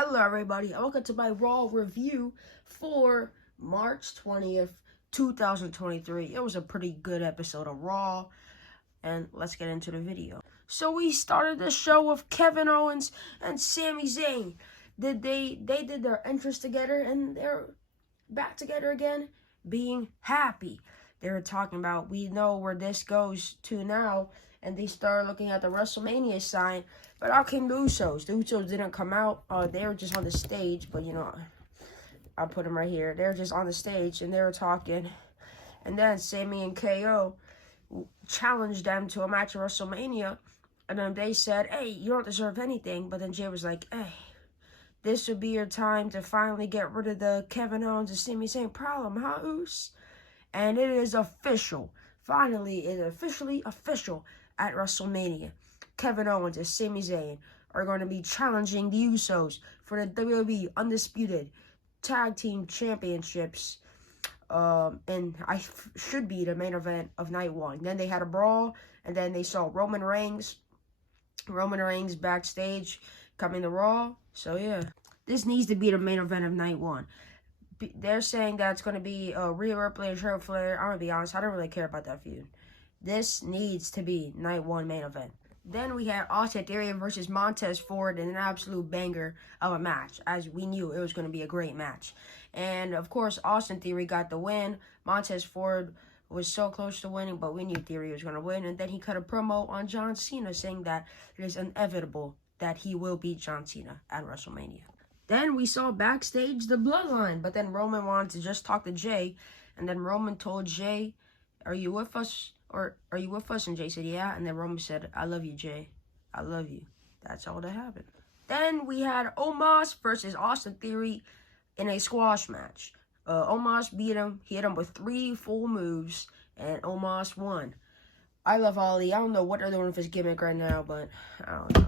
Hello everybody, and welcome to my Raw review for March 20th, 2023. It was a pretty good episode of Raw, and let's get into the video. So we started the show with Kevin Owens and Sami Zayn. They did their entrance together, and they're back together again, being happy. They were talking about, we know where this goes to now, and they started looking at the WrestleMania sign. But out came the Usos. The Usos didn't come out. They were just on the stage. But, I'll put them right here. They were just on the stage, and they were talking. And then Sami and KO challenged them to a match at WrestleMania. And then they said, hey, you don't deserve anything. But then Jay was like, hey, this would be your time to finally get rid of the Kevin Owens and Sami Zayn problem, huh, Us? And it is official. Finally, it is officially official at WrestleMania. Kevin Owens and Sami Zayn are going to be challenging the Usos for the WWE Undisputed Tag Team Championships. And should be the main event of night one. Then they had a brawl, and then they saw Roman Reigns backstage coming to Raw. So yeah, this needs to be the main event of night one. They're saying that it's going to be Rhea Ripley and Charlotte Flair. I'm going to be honest, I don't really care about that feud. This needs to be night one main event. Then we had Austin Theory versus Montez Ford in an absolute banger of a match, as we knew it was going to be a great match. And, of course, Austin Theory got the win. Montez Ford was so close to winning, but we knew Theory was going to win. And then he cut a promo on John Cena saying that it is inevitable that he will beat John Cena at WrestleMania. Then we saw backstage the Bloodline, but then Roman wanted to just talk to Jay. And then Roman told Jay, are you with us? Or are you with us? And Jay said, yeah. And then Roman said, I love you, Jay. I love you. That's all that happened. Then we had Omos versus Austin Theory in a squash match. Omos beat him. He hit him with 3 full moves, and Omos won. I love Ali. I don't know what they're doing with his gimmick right now, but I don't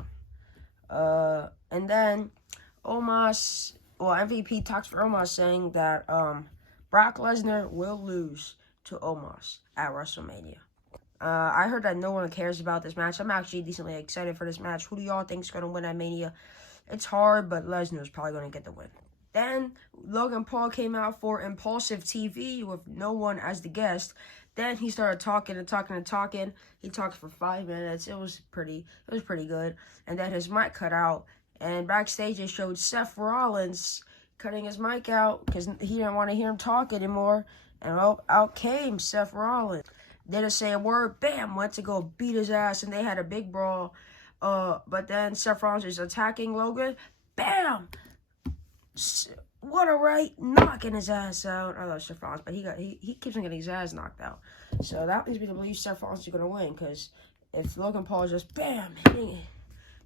know. And then Omos, MVP talks for Omos saying that Brock Lesnar will lose to Omos at WrestleMania. I heard that no one cares about this match. I'm actually decently excited for this match. Who do y'all think is going to win at Mania? It's hard, but Lesnar is probably going to get the win. Then Logan Paul came out for Impulsive TV with no one as the guest. Then he started talking and talking and talking. He talked for 5 minutes. It was pretty good. And then his mic cut out. And backstage they showed Seth Rollins cutting his mic out because he didn't want to hear him talk anymore. And out came Seth Rollins. Didn't say a word. Bam! Went to go beat his ass, and they had a big brawl. But then Seth Rollins is attacking Logan. Bam! What a right, knocking his ass out. I love Seth Rollins, but he keeps on getting his ass knocked out. So that leads me to believe Seth Rollins is going to win, because if Logan Paul is just bam,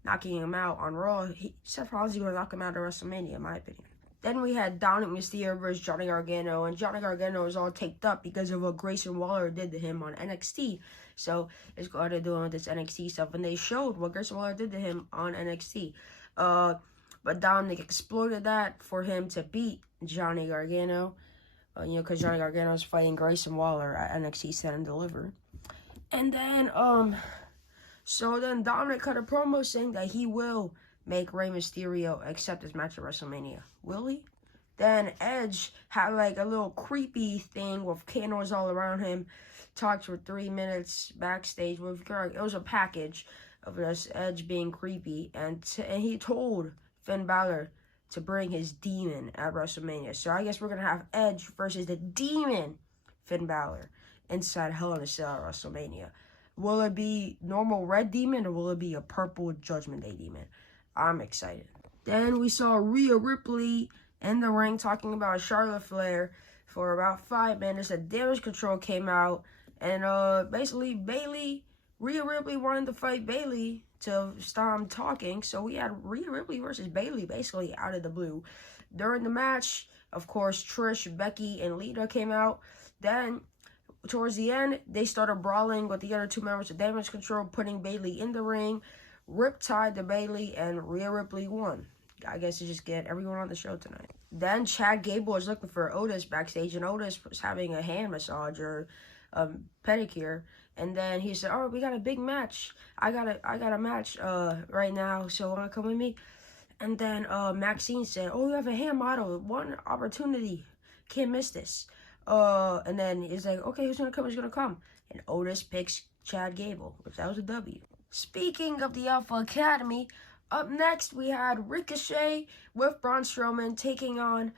knocking him out on Raw, Seth Rollins is going to knock him out at WrestleMania, in my opinion. Then we had Dominic Mysterio versus Johnny Gargano, and Johnny Gargano was all taped up because of what Grayson Waller did to him on NXT. So it's got to do with this NXT stuff, and they showed what Grayson Waller did to him on NXT. But Dominic exploited that for him to beat Johnny Gargano, because Johnny Gargano was fighting Grayson Waller at NXT Stand and Deliver. And then, so then Dominic cut a promo saying that he will make Rey Mysterio accept his match at WrestleMania. Will he? Then Edge had like a little creepy thing with candles all around him. Talked for 3 minutes backstage with Kirk. It was a package of this Edge being creepy. And he told Finn Balor to bring his demon at WrestleMania. So I guess we're going to have Edge versus the demon Finn Balor inside Hell in a Cell at WrestleMania. Will it be normal red demon, or will it be a purple Judgment Day demon? I'm excited. Then we saw Rhea Ripley in the ring talking about Charlotte Flair for about 5 minutes. The Damage Control came out, and basically Rhea Ripley wanted to fight Bayley to stop talking. So we had Rhea Ripley versus Bayley basically out of the blue. During the match, of course, Trish, Becky, and Lita came out. Then towards the end, they started brawling with the other 2 members of Damage Control, putting Bayley in the ring. Riptide to Bayley, and Rhea Ripley won. I guess to just get everyone on the show tonight. Then Chad Gable was looking for Otis backstage, and Otis was having a hand massage or pedicure. And then he said, "Oh, we got a big match. I got a match right now, so wanna come with me?" And then Maxine said, "Oh, you have a hand model. One opportunity. Can't miss this." And then he's like, "Okay, who's gonna come? Who's gonna come?" And Otis picks Chad Gable, which that was a W. Speaking of the Alpha Academy, up next we had Ricochet with Braun Strowman taking on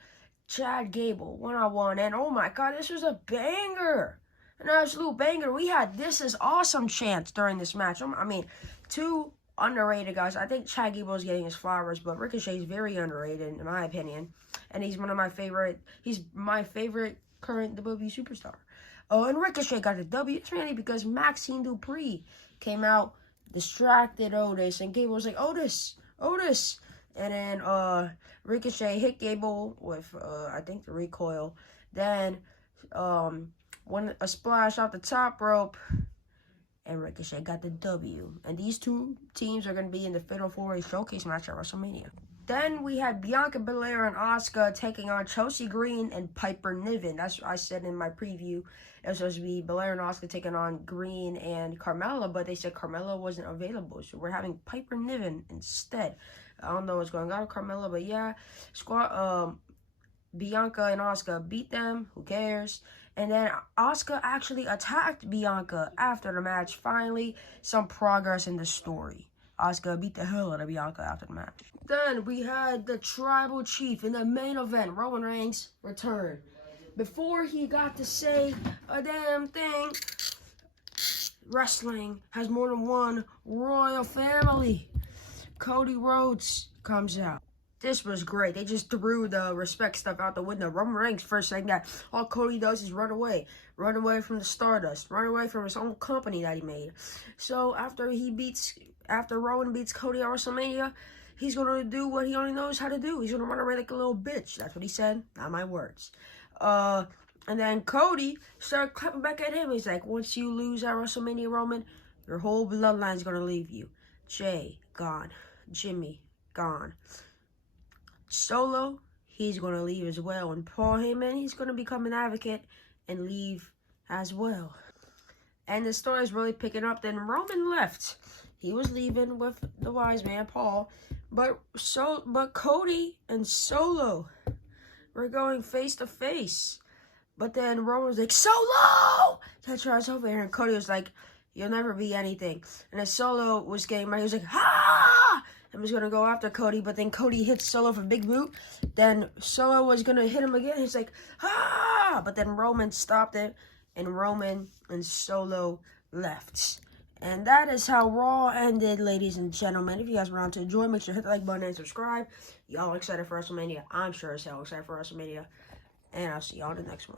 Chad Gable one-on-one. And oh my god, this was a banger. An absolute banger. We had "This Is Awesome" chants during this match. I mean, two underrated guys. I think Chad Gable is getting his flowers, but Ricochet is very underrated in my opinion, and he's one of my favorite. He's my favorite current WWE superstar. Oh, and Ricochet got the W. It's mainly because Maxine Dupree came out, distracted Otis, and Gable was like, "Otis, Otis," and then Ricochet hit Gable with I think the recoil. Then a splash off the top rope. And Ricochet got the W. And these two teams are going to be in the Fatal 4-Way Showcase match at WrestleMania. Then we had Bianca Belair and Asuka taking on Chelsea Green and Piper Niven. That's what I said in my preview. It was supposed to be Belair and Asuka taking on Green and Carmella, but they said Carmella wasn't available. So we're having Piper Niven instead. I don't know what's going on with Carmella, but yeah. Bianca and Asuka beat them. Who cares? And then Asuka actually attacked Bianca after the match. Finally, some progress in the story. Asuka beat the hell out of Bianca after the match. Then we had the Tribal Chief in the main event. Roman Reigns returned. Before he got to say a damn thing, wrestling has more than one royal family. Cody Rhodes comes out. This was great. They just threw the respect stuff out the window. Roman Reigns first saying that all Cody does is run away from the Stardust, run away from his own company that he made. So after Roman beats Cody at WrestleMania, he's gonna do what he only knows how to do. He's gonna run away like a little bitch. That's what he said. Not my words. And then Cody started clapping back at him. He's like, "Once you lose at WrestleMania, Roman, your whole bloodline's gonna leave you. Jay gone, Jimmy gone. Solo, he's going to leave as well. And Paul Heyman, he's going to become an advocate and leave as well." And the story is really picking up. Then Roman left. He was leaving with the wise man, Paul. But Cody and Solo were going face to face. But then Roman was like, "Solo!" That's right, it's over here. And Cody was like, "You'll never be anything." And then Solo was getting ready. He was like, "Ha!" And was going to go after Cody, but then Cody hit Solo for big boot. Then Solo was going to hit him again. He's like, "Ah!" But then Roman stopped it, and Roman and Solo left. And that is how Raw ended, ladies and gentlemen. If you guys want to enjoy, make sure to hit the like button and subscribe. Y'all excited for WrestleMania? I'm sure as hell excited for WrestleMania. And I'll see y'all in the next one.